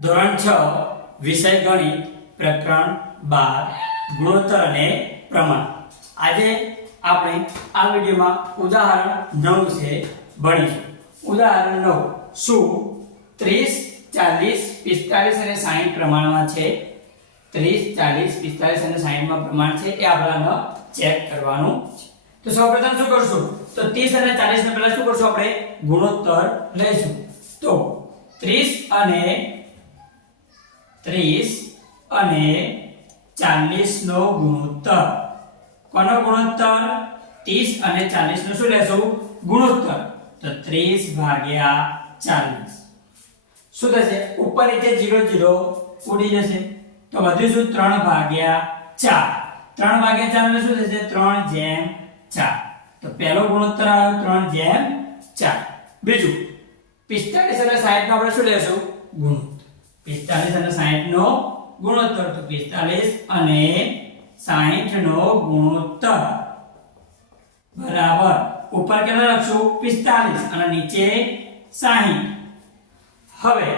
ધોરણ 6 વિષય ગણિત પ્રકરણ 12 ગુણોત્તર અને પ્રમાણ। આજે આપણે આ વિડિયોમાં ઉદાહરણ 9 વિશે ભણીશું। ઉદાહરણ 9 શું 30 40 45 અને 60 પ્રમાણમાં છે? 30 40 45 અને 60 માં પ્રમાણ છે એ આપણે ચેક કરવાનું છે। તો સૌપ્રથમ શું કરશું તો 30 અને 40 ને પહેલા શું કરશું આપણે ગુણોત્તર લઈશું। તો 30 અને 40 નો ગુણોત્તર, કોનો ગુણોત્તર? 30 અને 40 નો શું લેશું ગુણોત્તર, તો 30 ભાગ્યા 40 શું થશે? ઉપર નીચે 0 0 ઉડી જશે તો વધ્યું શું 3 ભાગ્યા 4, 3 ભાગ્યા 4 એટલે શું થશે 3/4। તો પહેલો ગુણોત્તર આવ્યો 3/4। બીજું 45 અને 60 નો આપણે શું લેશું ગુણોત્તર, 45 અને 60 નો ગુણોત્તર, તો 45 અને 60 નો ગુણોત્તર બરાબર ઉપર કેટલા લખશું 45 અને નીચે 60। હવે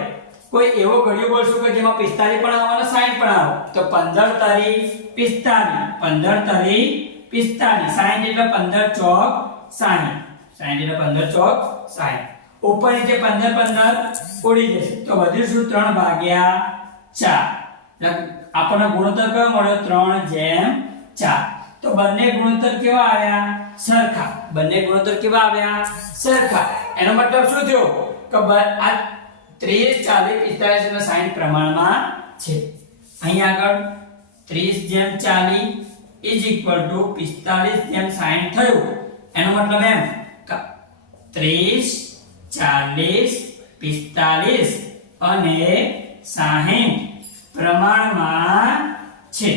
કોઈ એવો ઘડિયો બોલશું કે જેમાં 45 પણ આવે અને 60 પણ આવે, તો 15 તારી 45, 15 તારી 45, 60 એટલે 15 ચોક 60, 60 એટલે 15 ચોક 60, ઉપર નીચે 15 15 ઉડી જશે તો વધ્યું શું 3 ભાગ્યા 4। આપણને ગુણોત્તર કયો મળ્યો 3/4। તો બંને ગુણોત્તર કેવા આવ્યા સરખા, બંને ગુણોત્તર કેવા આવ્યા સરખા। એનો મતલબ શું થયો કે આ 30 40 45 અને 60 પ્રમાણમાં છે। અહીં આગળ 30/40 45/60 થયું। એનો મતલબ એમ કે 30 40 45 અને 60 પ્રમાણમાં છે।